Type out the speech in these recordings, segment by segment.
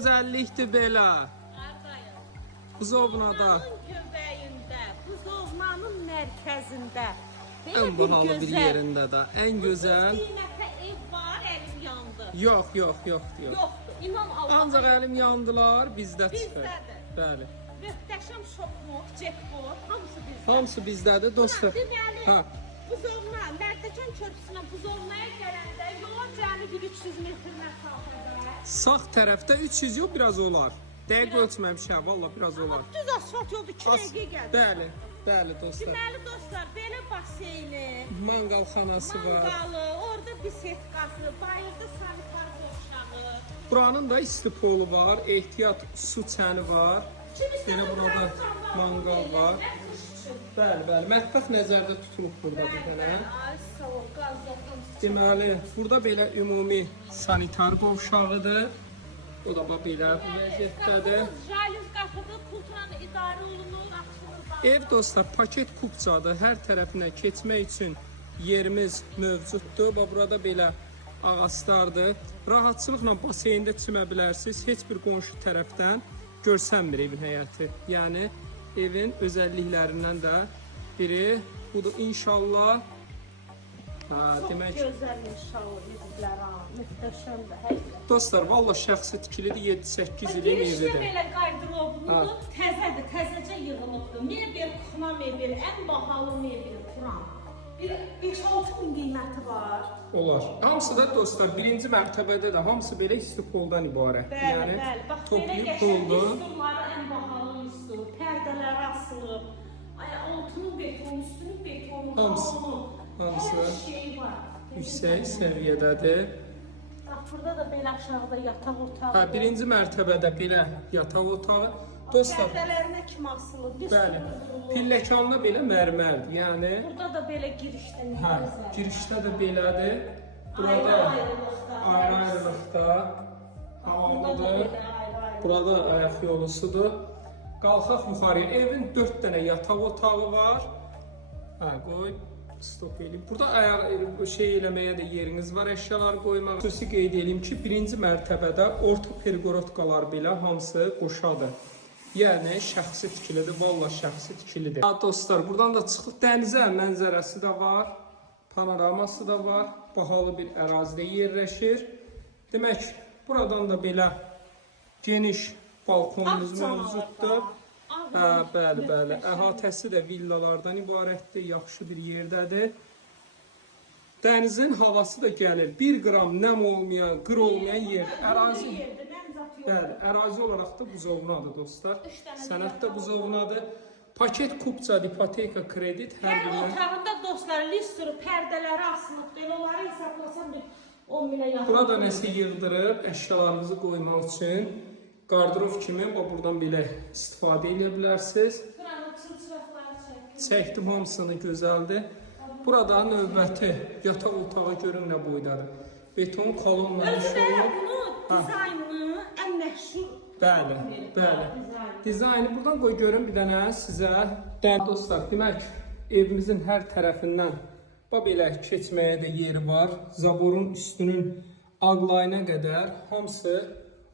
gözəllikdir belə. Hardayım? Buzovnada. Buzovnanın göbəyində, buzovnanın mərkəzində. Ən bahalı bir yerində də. Ən gözəl. Qiymətə ev var, əlim yandı. Yox, yox, yox diyor. Yoxdur, inan Allah. Ancaq əlim yandılar, bizdə çıxır. Bizdədir. Bəli. Möhtəşəm şokmot, jackpot, hamısı bizdə. Hamısı bizdədir dostlar. Deməli, Ha, buzovna, Mərdəkan körpüsünə buzovnaya gələndə yola cəmi bir 300 metr məsafədə. sağ tərəfdə 300 yox biraz olar. Dəqiq ölçməmişəm, valla biraz olar. Düz asfalt yolda 2 dəqiqə gəldi. Bəli, bəli dostlar. Deməli dostlar, belə baseyni, Manqalxanası var. manqalı, orada bisetkası, bayırda sanitar boşağı. Buranın da isti polu var, ehtiyat su çəni var. Belə burada manqal var. Bəli, bəli. Mətbəx nəzərdə tutulub burada bir dənə. Ay sağ ol, qazladım. Deməli, burada belə ümumi sanitar qovşağıdır. O da bax belə bu vəziyyətdədir. Jalüz qapıda pultran idarə olunur, açılır. Ev dostlar paket kupçadır. Hər tərəfinə keçmək üçün yerimiz mövcuddur. Bax burada belə ağaclardır. Rahatçılıqla baseyndə çimə bilərsiniz. Heç bir qonşu tərəfdən görsənmir evin həyəti. Yəni evin özəlliklərindən də biri budur inşallah. Ha, demək Gözəl inşallah ediblər ha, möhtəşəmdir, həqiqətən. dostlar valla şəxsi tikilidir 7-8 ilin Girişdə evidir. belə qardırobludur, təzədir, təzəcə yığılıbdır. Mebel, xına mebel, ən bahalı mebel, turan. Bir 5-6 min qiyməti var. Olar. Hamısı da dostlar birinci mərtəbədə də hamısı belə isti poldan ibarət. Bəli, bəli. Bax, belə toplayıb qəşəng doldu. üstünləri ən bahalı üstü, pərdələri asılıb. Ay, altının betonu, üstünün betonu, Hamısı, balonu, hamısı hər şey var. Yüksək səviyyədədir. Bax, burada da belə aşağıda yataq otağı. Hə, birinci mərtəbədə belə yataq otağı. Dostlar, Pərdələrinə kimi asılıb. Bir bəli. sürü qurulub. Pilləkanda belə mərmərdir. Yəni Burada da belə girişdən hə, gözəl. girişdə də belədir. Burada Ayrı-ayrılıqda. ayrı-ayrılıqda Burada da havalıdır. belə ayrı-ayrı. Burada ayaq yolusudur. Qalxaq yuxarıya. Evin 4 dənə yataq otağı var. Hə, qoy stop edeyim. Burada ayaq şey eləməyə də yeriniz var, əşyalar qoymaq. Xüsusi qeyd edeyim ki, birinci mərtəbədə orta perqorotkalar belə hamısı qoşadır. Yəni şəxsi tikilidir, valla şəxsi tikilidir. Ha, dostlar, buradan da çıxıb dənizə mənzərəsi də var, panoraması da var, bahalı bir ərazidə yerləşir. Demək, buradan da belə geniş balkonumuz mövcuddur. Hə, bəli, bəli. Əhatəsi də villalardan ibarətdir, yaxşı bir yerdədir. Dənizin havası da gəlir. 1 qram nəm olmayan, qır olmayan yer. Ərazi Bəli, ərazi olaraq da buzovnadır dostlar. Sənəddə buzovnadır. Paket kupçadır, ipoteka, kredit hər Hər birinə. otağında dostlar listuru pərdələri asılıb. Belə onları hesablasam bir 10 minə yaxın. Burada nəsə yığdırıb əşyalarınızı qoymaq üçün qardırof kimi buradan belə istifadə edə bilərsiniz. Buranın çılçıraqları çək. Çəkdim hamısını gözəldir. Burada növbəti yataq otağı görün nə boydadır. Beton kolonla Özü də olub. bunu dizaynını ən məşhur. Bəli, bəli. Dizaynı buradan qoy görün bir dənə sizə. Dostlar, demək evimizin hər tərəfindən belə keçməyə də yeri var. Zaborun üstünün ağlayına qədər hamısı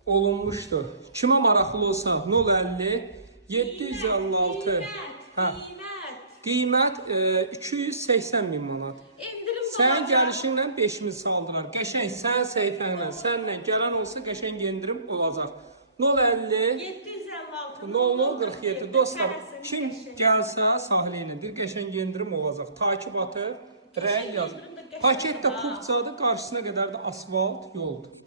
olunmuşdur. Kimə maraqlı olsa 050 756 Qiymət 280 min manat. Endirim Sən gəlişinlə 5000 saldılar. Qəşəng sən səhifənlə, sənlə gələn olsa qəşəng endirim olacaq. 050 756 0047 dostlar, kim gəlsə sahil elindir, qəşəng endirim olacaq. Takib atıb, rəy yazın. Paketdə kupçadır, qarşısına qədər də asfalt yoldur.